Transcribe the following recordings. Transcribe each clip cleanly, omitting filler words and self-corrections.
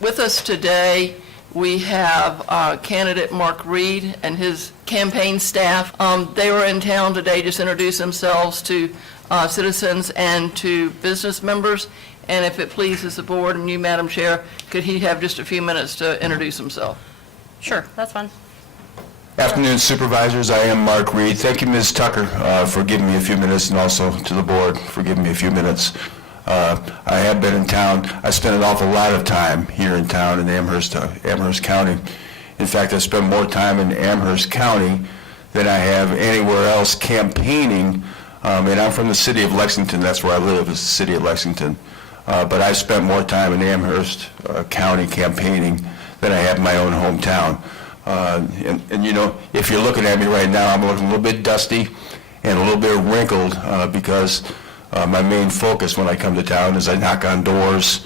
With us today, we have candidate Mark Reed and his campaign staff. They were in town today just to introduce themselves to citizens and to business members. And if it pleases the board and you, Madam Chair, could he have just a few minutes to introduce himself? Sure, that's fine. Afternoon, Supervisors. I am Mark Reed. Thank you, Ms. Tucker, for giving me a few minutes, and also to the board for giving me a few minutes. I have been in town. I spent an awful lot of time here in town in Amherst County. In fact, I spent more time in Amherst County than I have anywhere else campaigning. And I'm from the city of Lexington. That's where I live, is the city of Lexington. But I spent more time in Amherst County campaigning than I have in my own hometown. And you know, if you're looking at me right now, I'm looking a little bit dusty and a little bit wrinkled because my main focus when I come to town is I knock on doors.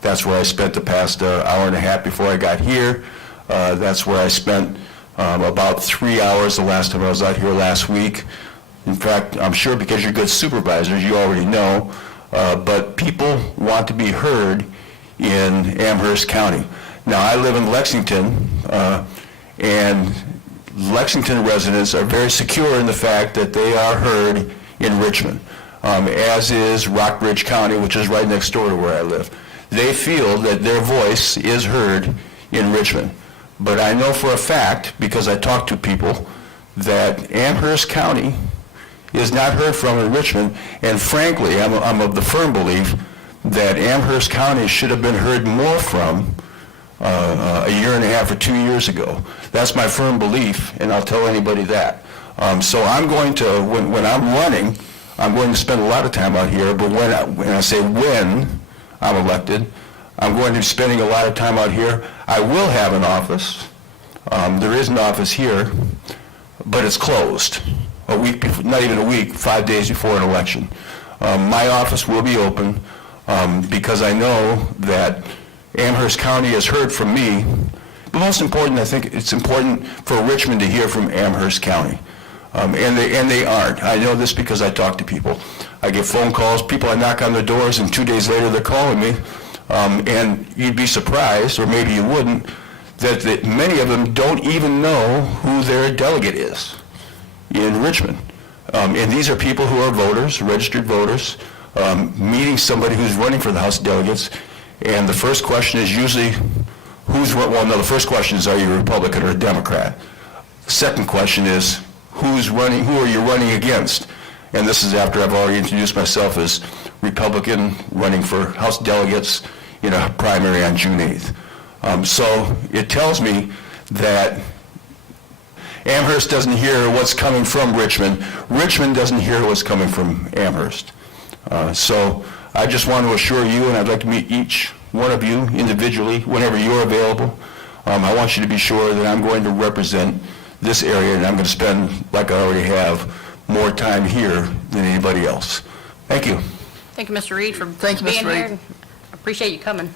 That's where I spent the past hour and a half before I got here. That's where I spent about 3 hours the last time I was out here last week. In fact, I'm sure because you're good supervisors, you already know, but people want to be heard in Amherst County. Now, I live in Lexington, and Lexington residents are very secure in the fact that they are heard in Richmond, as is Rockbridge County, which is right next door to where I live. They feel that their voice is heard in Richmond. But I know for a fact, because I talk to people, that Amherst County is not heard from in Richmond, and frankly, I'm of the firm belief that Amherst County should have been heard more from a year and a half or 2 years ago. That's my firm belief, and I'll tell anybody that. So I'm going to, when I'm running, I'm going to spend a lot of time out here, but when I say when I'm elected, I'm going to be spending a lot of time out here. I will have an office. There is an office here, but it's closed. A week before, not even a week, 5 days before an election. My office will be open because I know that Amherst County has heard from me. But most important, I think it's important for Richmond to hear from Amherst County. And they aren't. I know this because I talk to people. I get phone calls, people, I knock on their doors, and 2 days later they're calling me. And you'd be surprised, or maybe you wouldn't, that many of them don't even know who their delegate is in Richmond. And these are people who are voters, registered voters, meeting somebody who's running for the House of Delegates. And the first question is usually, the first question is, are you a Republican or a Democrat? The second question is, who are you running against? And this is after I've already introduced myself as Republican running for House Delegates in a primary on June 8th. So it tells me that Amherst doesn't hear what's coming from Richmond. Richmond doesn't hear what's coming from Amherst. So I just want to assure you, and I'd like to meet each one of you individually whenever you're available. I want you to be sure that I'm going to represent this area, and I'm going to spend, like I already have, more time here than anybody else. Thank you. Thank you, Mr. Reed, for Thank you, Mr. being here. Reed. Appreciate you coming.